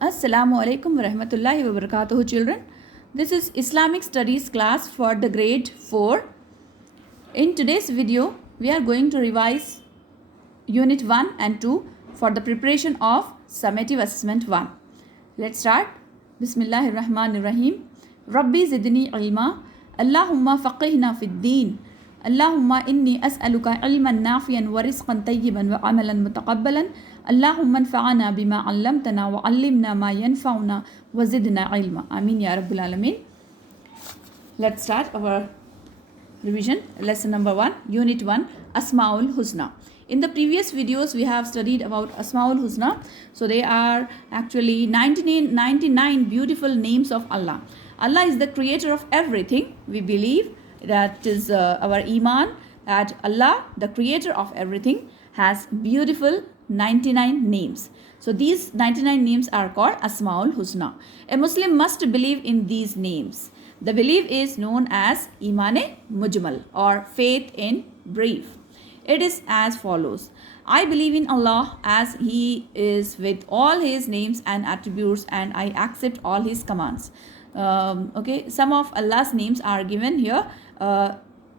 Assalamu alaikum wa rahmatullahi wa barakatuhu, children. This is Islamic Studies class for the grade 4. In today's video, we are going to revise Unit 1 and 2 for the preparation of Summative Assessment 1. Let's start. Bismillahir Rahmanir Rahim. Rabbi zidni ilma. Allahumma faqihna fid deen. Allahumma inni as'aluka ilman nafiyan wa rizqan tayyiban wa amalan mutaqabbalan. اللهم انفعنا بما علمتنا وعلمنا ما ينفعنا وزدنا علما. Ameen Ya Rabbil Alameen. Let's start our revision. Lesson number 1, Unit 1, Asmaul Husna. In the previous videos, we have studied about Asmaul Husna. So they are actually 99 beautiful names of Allah. Allah is the creator of everything. We believe that is our Iman, that Allah, the creator of everything, has beautiful 99 names. So these 99 names are called Asmaul Husna. A Muslim must believe in these names. The belief is known as Iman-e Mujmal or faith in brief. It is as follows. I believe in Allah as He is with all His names and attributes, and I accept all His commands. Okay, some of Allah's names are given here.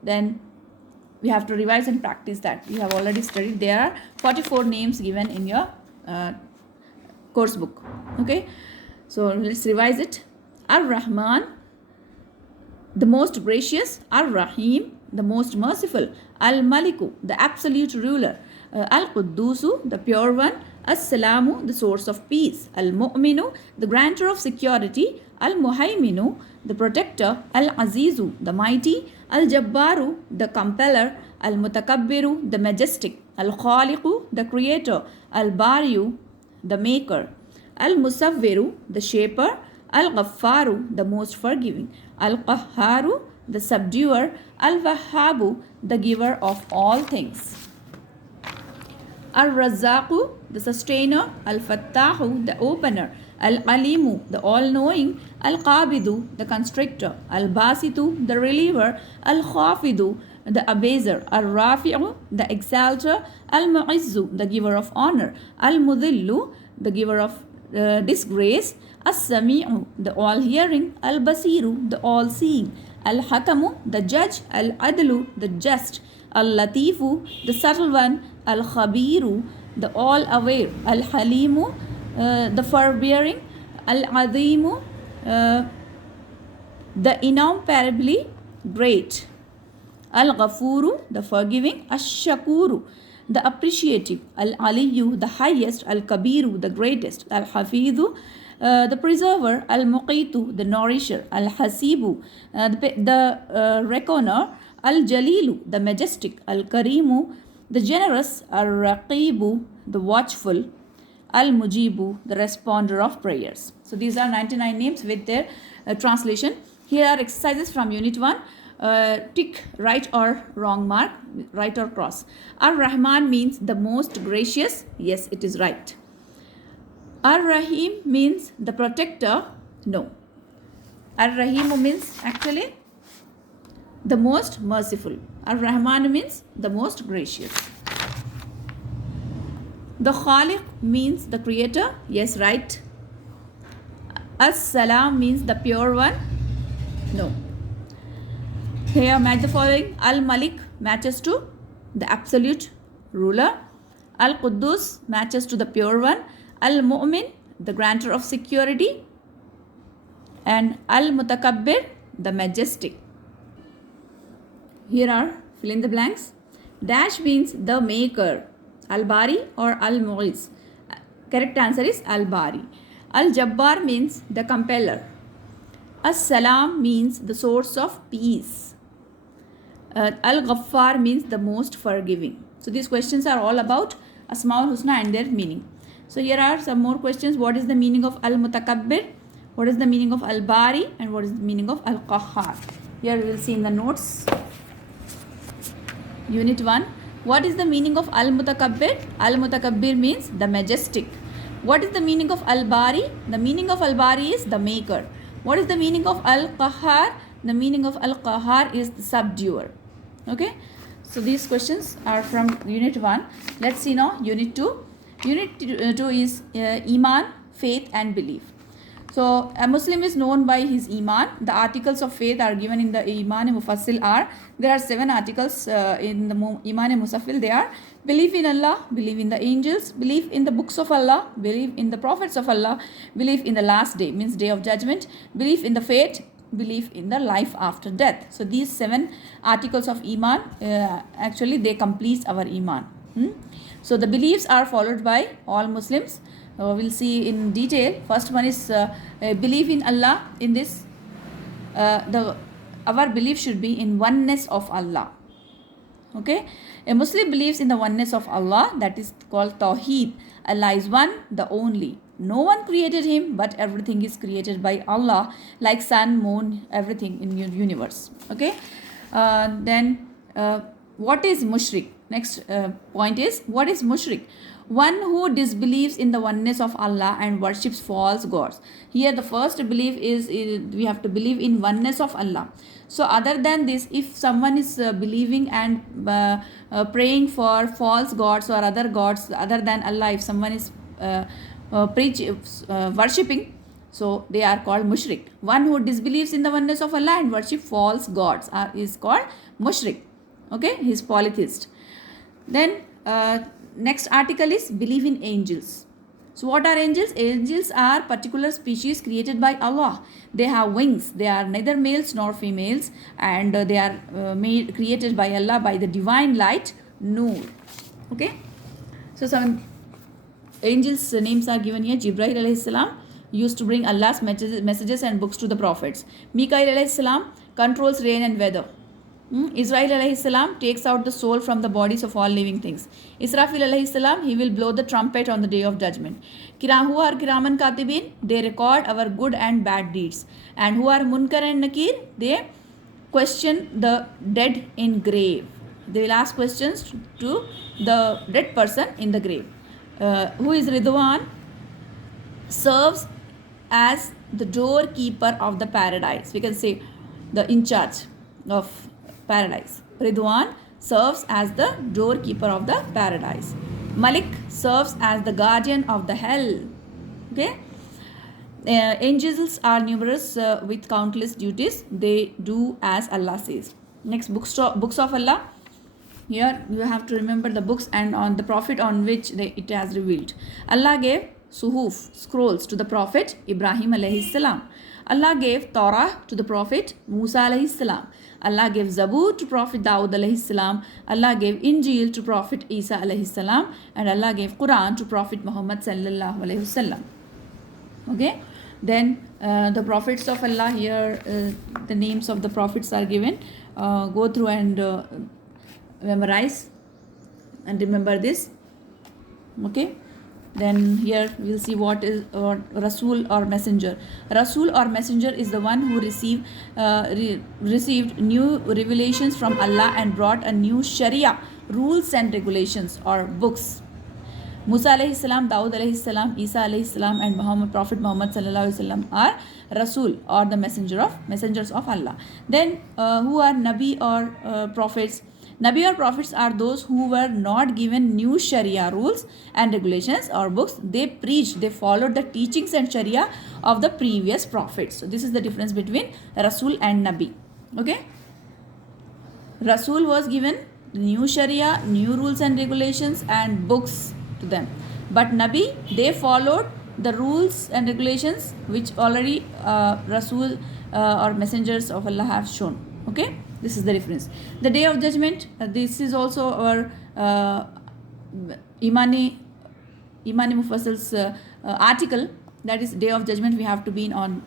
Then we have to revise and practice that. We have already studied. There are 44 names given in your course book. Okay, so let's revise it. Ar-Rahman, the most gracious. Ar-Rahim, the most merciful. Al-Maliku, the absolute ruler. Al-Quddusu, the pure one. As-Salamu, the source of peace. Al-Mu'minu, the grantor of security. Al-Muhaiminu, the protector. Al-Azizu, the mighty. Al-Jabbaru, the compeller. Al-Mutakabbiru, the majestic. Al-Khaliqu, the creator. Al-Bariu, the maker. Al-Musawwiru, the shaper. Al-Ghaffaru, the most forgiving. Al-Qahharu, the subduer. Al-Wahhabu, the giver of all things. Al-Razzaqu, the sustainer. Al-Fattahu, the opener. Al-Alimu, the all-knowing. Al-Qabidu, the constrictor. Al-Basitu, the reliever. Al-Khafidu, the abaser. Al-Rafi'u, the exalter. Al-Mu'izzu, the giver of honor. Al-Mudhillu, the giver of disgrace. As-Sami'u, the all-hearing. Al-Basiru, the all-seeing. Al-Hakamu, the judge. Al-Adlu, the just. Al-Latifu, the subtle one. Al-Khabiru, the all-aware. Al-Halimu, the forbearing. Al-Azimu, the incomparably great. Al-Ghafuru, the forgiving. Ash-Shakuru, the appreciative. Al-Aliyu, the highest. Al-Kabiru, the greatest. Al-Hafidhu, the preserver. Al-Muqitu, the nourisher. Al-Hasibu, the reckoner. Al-Jalilu, the majestic. Al-Karimu, the generous. Al-Raqibu, the watchful. Al-Mujibu, the responder of prayers. So these are 99 names with their translation. Here are exercises from Unit 1. Tick right or wrong mark, right or cross. Ar-Rahman means the most gracious. Yes, it is right. Ar-Rahim means the protector. No. Ar-Rahim means actually the most merciful. Ar-Rahman means the most gracious. The Khaliq means the creator. Yes, right. As-Salam means the pure one. No. Here match the following. Al-Malik matches to the absolute ruler. Al-Quddus matches to the pure one. Al-Mu'min, the grantor of security. And Al-Mutakabbir, the majestic. Here are fill in the blanks. Dash means the maker. Al-Bari or Al-Mu'iz. Correct answer is Al-Bari. Al-Jabbar means the compeller. As-Salam means the source of peace. Al-Ghaffar means the most forgiving. So these questions are all about Asmaul Husna and their meaning. So here are some more questions. What is the meaning of Al-Mutakabbir? What is the meaning of Al-Bari? And what is the meaning of Al-Qahhar? Here we will see in the notes. Unit 1. What is the meaning of Al-Mutakabbir? Al-Mutakabbir means the majestic. What is the meaning of Al-Bari? The meaning of Al-Bari is the maker. What is the meaning of Al-Qahhar? The meaning of Al-Qahhar is the subduer. Okay. So these questions are from Unit 1. Let's see now Unit 2. Unit 2 is Iman, faith and belief. So a Muslim is known by his Iman. The articles of faith are given in the Iman Mufassil are, there are 7 articles in the Iman Musaffil. They are belief in Allah, believe in the angels, belief in the books of Allah, believe in the prophets of Allah, belief in the last day, means day of judgment, belief in the fate, belief in the life after death. So these 7 articles of Iman, actually they complete our Iman. So the beliefs are followed by all Muslims. We'll see in detail. First one is belief in Allah. In this, our belief should be in oneness of Allah. Okay, a Muslim believes in the oneness of Allah. That is called Tawheed. Allah is one, the only. No one created him, but everything is created by Allah, like sun, moon, everything in your universe. Okay, then what is mushrik? Next point is, what is mushrik? One who disbelieves in the oneness of Allah and worships false gods. Here the first belief is we have to believe in oneness of Allah. So other than this, if someone is believing and praying for false gods or other gods other than Allah, if someone is worshipping, so they are called mushrik. One who disbelieves in the oneness of Allah and worship false gods is called mushrik. Okay, he is polytheist. Then next article is believe in angels. So what are angels? Angels are particular species created by Allah. They have wings. They are neither males nor females, and they are created by Allah by the divine light, Noor. Okay. So some angels' names are given here. Jibreel alayhi salam used to bring Allah's messages and books to the prophets. Mikael alayhi salam controls rain and weather. Israel alayhi salam takes out the soul from the bodies of all living things. Israfil alayhi salam, he will blow the trumpet on the day of judgment. Who are Kiraman Katibin? They record our good and bad deeds. And who are Munkar and Nakir? They question the dead in grave. They will ask questions to the dead person in the grave. Who is Ridwan? Serves as the doorkeeper of the paradise. We can say the in charge of paradise. Ridwan serves as the doorkeeper of the paradise. Malik serves as the guardian of the hell. Okay. Angels are numerous with countless duties. They do as Allah says. Next, books of Allah. Here you have to remember the books and on the prophet on which it has revealed. Allah gave suhuf, scrolls, to the prophet Ibrahim alayhi salam. Allah gave Torah to the prophet Musa alayhi salam. Allah gave Zabur to prophet Dawud alayhi salam. Allah gave Injil to prophet Isa alayhi salam. And Allah gave Quran to prophet Muhammad sallallahu alayhi wasallam. Okay. Then the prophets of Allah, here the names of the prophets are given. Go through and memorize and remember this. Okay. Then here we'll see what is Rasul or messenger. Rasul or messenger is the one who received new revelations from Allah and brought a new Sharia, rules and regulations or books. Musa alayhi salam, Dawud alayhi salam, Isa alayhi salam, and Prophet Muhammad sallallahu alayhi wasallam are Rasul or the messengers of Allah. Then who are Nabi or prophets? Nabi or prophets are those who were not given new Sharia rules and regulations or books. They preached, they followed the teachings and Sharia of the previous prophets. So this is the difference between Rasul and Nabi. Okay. Rasul was given new Sharia, new rules and regulations and books to them. But Nabi, they followed the rules and regulations which already Rasul or messengers of Allah have shown. Okay. This is the difference. The day of judgment, this is also our Imani Mufassil's article. That is day of judgment. We have to believe on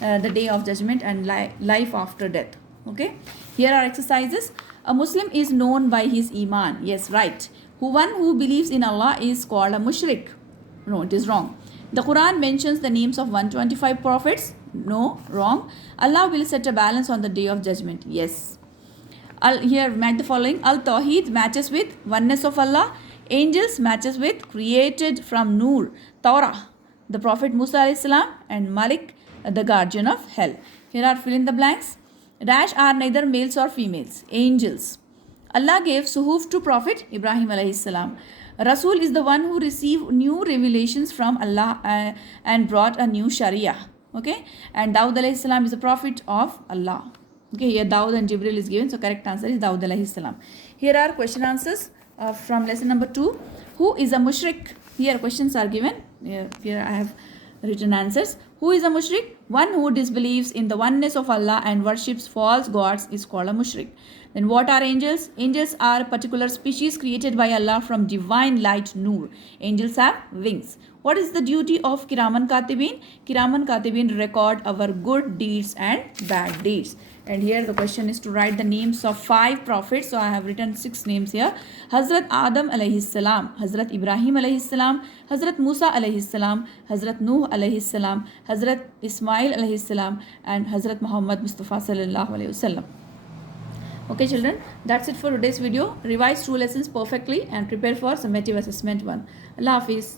the day of judgment and life after death. Okay. Here are exercises. A Muslim is known by his Iman. Yes, right. One who believes in Allah is called a mushrik. No, it is wrong. The Quran mentions the names of 125 prophets. No, wrong. Allah will set a balance on the day of judgment. Yes. Here match the following. Al-Tawheed matches with oneness of Allah. Angels matches with created from Noor. Torah, the Prophet Musa alayhi salam, and Malik, the guardian of hell. Here are fill in the blanks. Dash are neither males or females. Angels. Allah gave suhuf to Prophet Ibrahim alayhi salam. Rasul is the one who received new revelations from Allah and brought a new Sharia. Okay, and Dawud alayhi salam is a prophet of Allah. Okay, here Dawud and Jibril is given, so correct answer is Dawud alayhi salam. Here are question answers from lesson number 2. Who is a mushrik? Here questions are given. Here I have written answers. Who is a mushrik? One who disbelieves in the oneness of Allah and worships false gods is called a mushrik. Then what are angels? Angels are a particular species created by Allah from divine light Noor. Angels have wings. What is the duty of Kiraman Katibin? Kiraman Katibin record our good deeds and bad deeds. And here the question is to write the names of 5 prophets. So I have written 6 names here. Hazrat Adam alayhi salam, Hazrat Ibrahim alayhi salam, Hazrat Musa alayhi salam, Hazrat Nuh alayhi salam, Hazrat Ismail alayhi salam, and Hazrat Muhammad Mustafa sallallahu alayhi wasallam. Okay children, that's it for today's video. Revise 2 lessons perfectly and prepare for summative assessment 1. Allah Hafiz.